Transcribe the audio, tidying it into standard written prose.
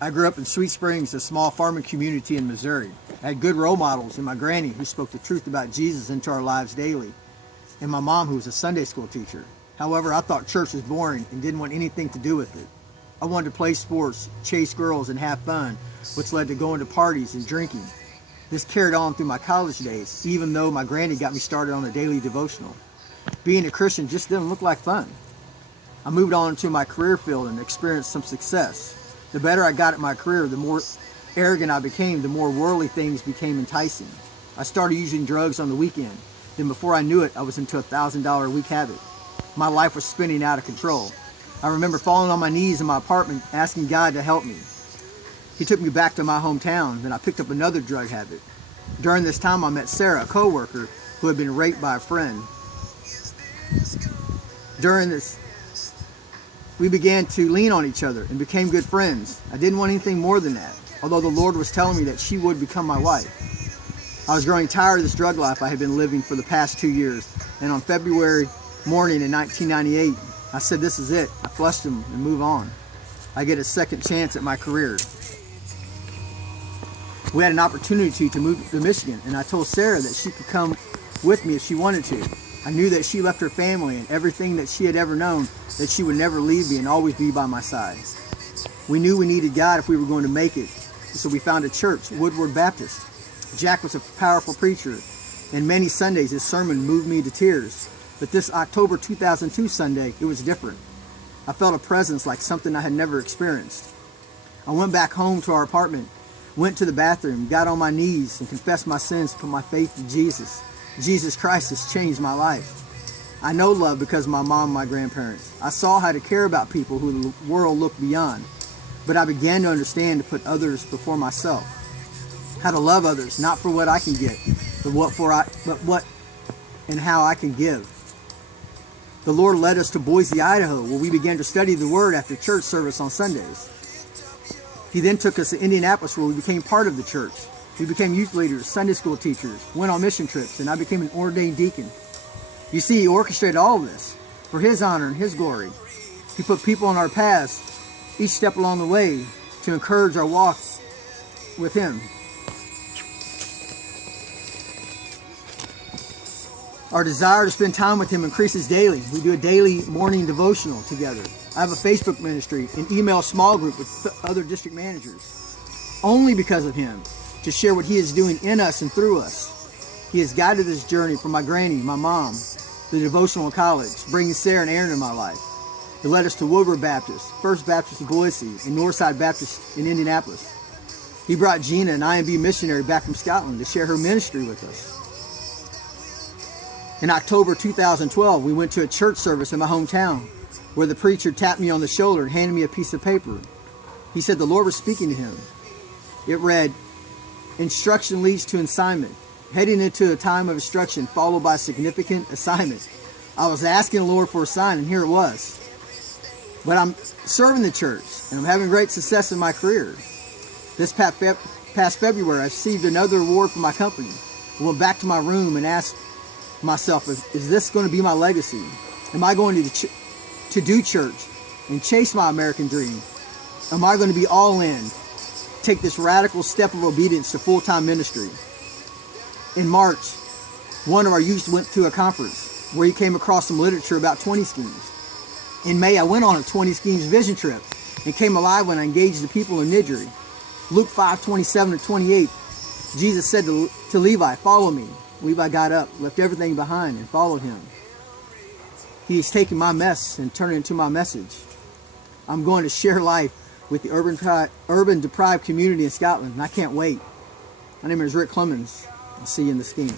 I grew up in Sweet Springs, a small farming community in Missouri. I had good role models in my granny, who spoke the truth about Jesus into our lives daily, and my mom, who was a Sunday school teacher. However, I thought church was boring and didn't want anything to do with it. I wanted to play sports, chase girls, and have fun, which led to going to parties and drinking. This carried on through my college days, even though my granny got me started on a daily devotional. Being a Christian just didn't look like fun. I moved on to my career field and experienced some success. The better I got at my career, the more arrogant I became, the more worldly things became enticing. I started using drugs on the weekend. Then before I knew it, I was into a $1,000 a week habit. My life was spinning out of control. I remember falling on my knees in my apartment, asking God to help me. He took me back to my hometown, then I picked up another drug habit. During this time, I met Sarah, a co-worker who had been raped by a friend. During this, we began to lean on each other and became good friends. I didn't want anything more than that, although the Lord was telling me that she would become my wife. I was growing tired of this drug life I had been living for the past 2 years, and on February morning in 1998, I said, this is it. I flushed him and move on. I get a second chance at my career. We had an opportunity to move to Michigan, and I told Sarah that she could come with me if she wanted to. I knew that she left her family and everything that she had ever known, that she would never leave me and always be by my side. We knew we needed God if we were going to make it, so we found a church, Woodward Baptist. Jack was a powerful preacher, and many Sundays his sermon moved me to tears. But this October 2002 Sunday, it was different. I felt a presence like something I had never experienced. I went back home to our apartment, went to the bathroom, got on my knees, and confessed my sins, put my faith in Jesus. Jesus Christ has changed my life. I know love because of my mom and my grandparents. I saw how to care about people who the world looked beyond. But I began to understand to put others before myself. How to love others, not for what I can get, but what and how I can give. The Lord led us to Boise, Idaho, where we began to study the Word after church service on Sundays. He then took us to Indianapolis, where we became part of the church. We became youth leaders, Sunday school teachers, went on mission trips, and I became an ordained deacon. You see, He orchestrated all of this for His honor and His glory. He put people on our paths each step along the way to encourage our walk with Him. Our desire to spend time with Him increases daily. We do a daily morning devotional together. I have a Facebook ministry, an email small group with other district managers, only because of Him, to share what He is doing in us and through us. He has guided this journey from my granny, my mom, the devotional college, bringing Sarah and Aaron in my life. He led us to Woodward Baptist, First Baptist in Boise, and Northside Baptist in Indianapolis. He brought Gina, an IMB missionary, back from Scotland to share her ministry with us. In October 2012, we went to a church service in my hometown where the preacher tapped me on the shoulder and handed me a piece of paper. He said the Lord was speaking to him. It read, "Instruction leads to assignment. Heading into a time of instruction followed by significant assignment." I was asking the Lord for a sign, and here it was. But I'm serving the church, and I'm having great success in my career. This past February, I received another award from my company. I went back to my room and asked myself, is this going to be my legacy? Am I going to do church and chase my American dream? Am I going to be all in, take this radical step of obedience to full-time ministry? In March, one of our youth went to a conference where he came across some literature about 20 schemes. In May, I went on a 20 schemes vision trip and came alive when I engaged the people in Nidri. Luke 5:27-28, Jesus said to Levi, "Follow me." Levi got up, left everything behind, and followed Him. He has taken my mess and turned it into my message. I'm going to share life with the urban deprived community in Scotland, and I can't wait. My name is Clemens. I'll see you in the schemes.